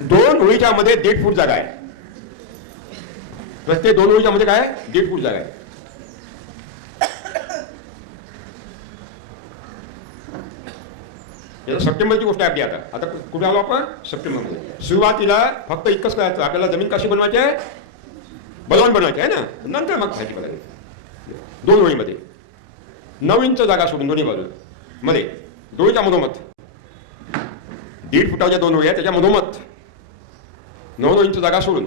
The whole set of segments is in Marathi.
दोन ओळीच्या मध्ये दीड फूट जागा आहे. रस्ते दोन ओळीच्या मध्ये काय? दीड फूट जागा आहे. सप्टेंबरची गोष्ट आहे आपली आता. आता कुठे आलो आपण? सप्टेंबरमध्ये. सुरुवातीला फक्त इतकंच करायचं. आपल्याला जमीन कशी बनवायची आहे? बलवान बनवायची आहे ना? नंतर मग भाजी बघायची दोन ओळीमध्ये. नऊ इंच जागा सोडून दोन्ही बाजू मध्ये. दोळीच्या मधोमध. दीड फुटाच्या दोन ओळी आहे त्याच्या मधोमध. नऊ इंच जागा सोडून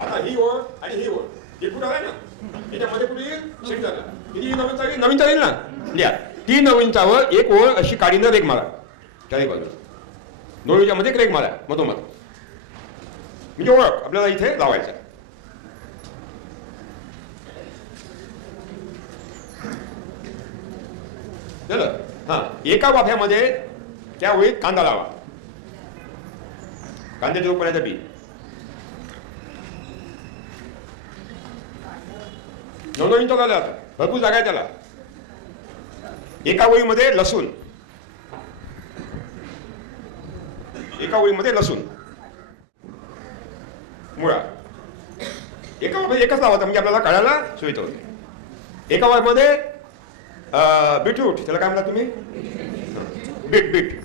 आता ही ओळ आणि ही ओळ हे फुट आहे ना त्याच्यामध्ये कुठे येईल सेंटर किती नवीन चालेल नवीन चालेल ना लिहा ती नऊ इंचावर एक ओळ अशी काडीनं रेग मारा चारी बाजूला दोन इंचामध्ये एक रेग मारा मधोमध म्हणजे ओळख आपल्याला इथे लावायचं आहे. झालं हा. एका वाफ्यामध्ये त्या ओळीत कांदा लावा. कांद्याच्या रुपयाचं बी. दोन दोन इंच भरपूर जागा आहे त्याला. एका ओळीमध्ये लसूण. एका ओळीमध्ये लसूण. मुळा. एका एकच लावायचा म्हणजे आपल्याला कळायला सुविधा होते. एका वळीमध्ये बीटरूट त्याला काय म्हणता तुम्ही? Beet beet.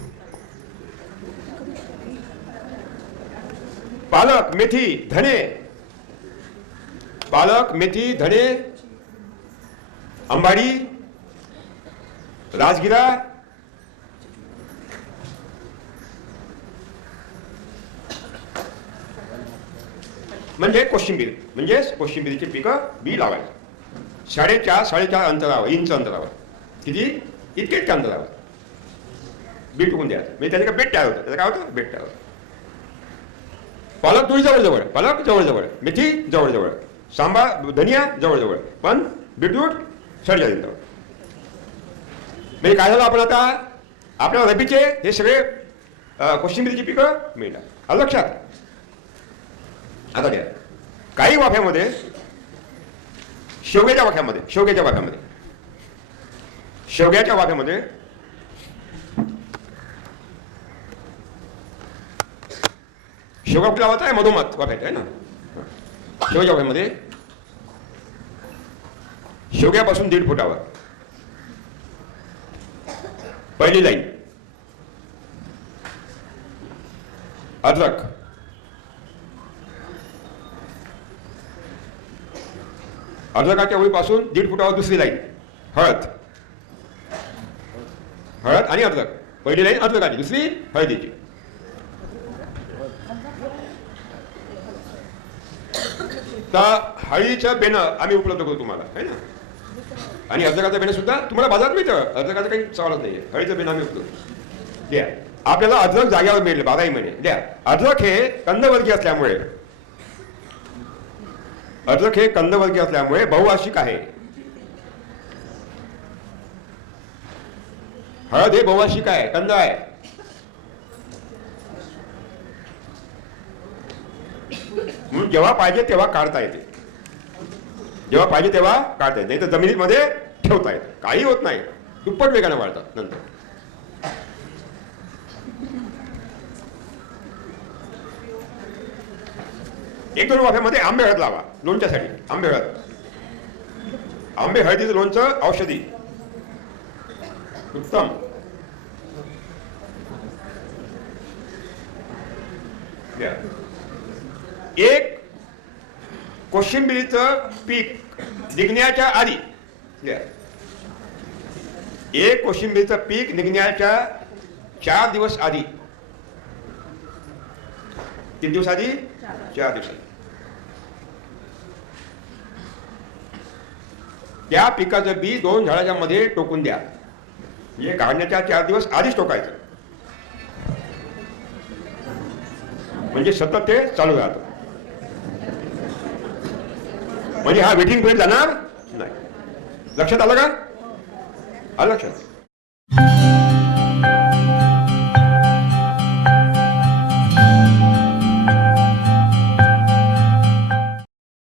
पालक मेथी धने पालक मेथी धने अंबाडी. राजगिरा. म्हणजे कोशिंबीर. म्हणजेच कोशिंबीरीची पिकं बी लावायची. साडेचार साडेचार अंतरावर इंच अंतरावर. किती? इतके इतके अंतरावर. बीट उकून द्या म्हणजे त्याने काय बेट तयार होतं. त्याचं काय होतं? बेट तयार होतं. पालक तुळी जवळ पालक जवळ जवळ मेथी जवळजवळ. सांबार सांबा धनिया जवळ जवळ पण बीटरूट सडच्या जवळ म्हणजे काय झालं आपण आता? आपल्या रबीचे हे सगळे अं, पिकं मिळतात. लक्षात. आता द्या. काही वाफ्यामध्ये शेवग्याच्या वाक्यामध्ये शेवग्याच्या वाफ्यामध्ये शेवग्याच्या वाफ्यामध्ये शेवगा कुठला वाचा? आहे मधोमध वाफ्याचा आहे ना? शेवग्याच्या वाफ्यामध्ये शेवग्यापासून दीड फुटावर. पहिली लाईन. अद्रक. अर्धकाच्या ओळीपासून दीड फुटावर दुसरी लाईन. हळद. हळद आणि अर्धक. पहिली लाईन अर्धकाची दुसरी हळदीची. तर हळदीचं बेणं आम्ही उपलब्ध करू तुम्हाला है ना? आणि अर्धकाचं बेणं सुद्धा तुम्हाला बाजारात मिळतं. अर्धकाचं काही चालत नाहीये. हळदीचं बेणं आम्ही उपलब्ध द्या. आपल्याला अर्धक जाग्यावर मिळेल बाराही महिने. द्या. अर्धक हे कंदवर्गीय असल्यामुळे अर्जक हे कंदवर्गीय असल्यामुळे बहुवार्षिक आहे. हळद हे बहुवार्षिक आहे कंद आहे. म्हणून जेव्हा पाहिजे तेव्हा काढता येते. जेव्हा पाहिजे तेव्हा काढता येते. नाही तर जमिनीमध्ये ठेवता येते. काही होत नाही. दुप्पट वेगाने वाढतात नंतर. एक दोन वाफ्यामध्ये आंबे हळद लावा. लोणच्यासाठी. आंबे हळद. आंबे हळदीचं लोणचं औषधी. उत्तम. एक कोशिंबिरीचं पीक निघण्याच्या आधी. एक कोशिंबिरीचं पीक निघण्याच्या चार दिवस आधी. किती दिवस आधी? चार दिवस आधी. त्या पिकाचं बी दोन झाडाच्या मध्ये टोकून द्या. हे काढण्याच्या चार दिवस आधीच टोकायचं. म्हणजे सतत ते चालू राहतं. म्हणजे हा वेटिंग पिरियड जाणार नाही. लक्षात आलं का? आलं लक्षात?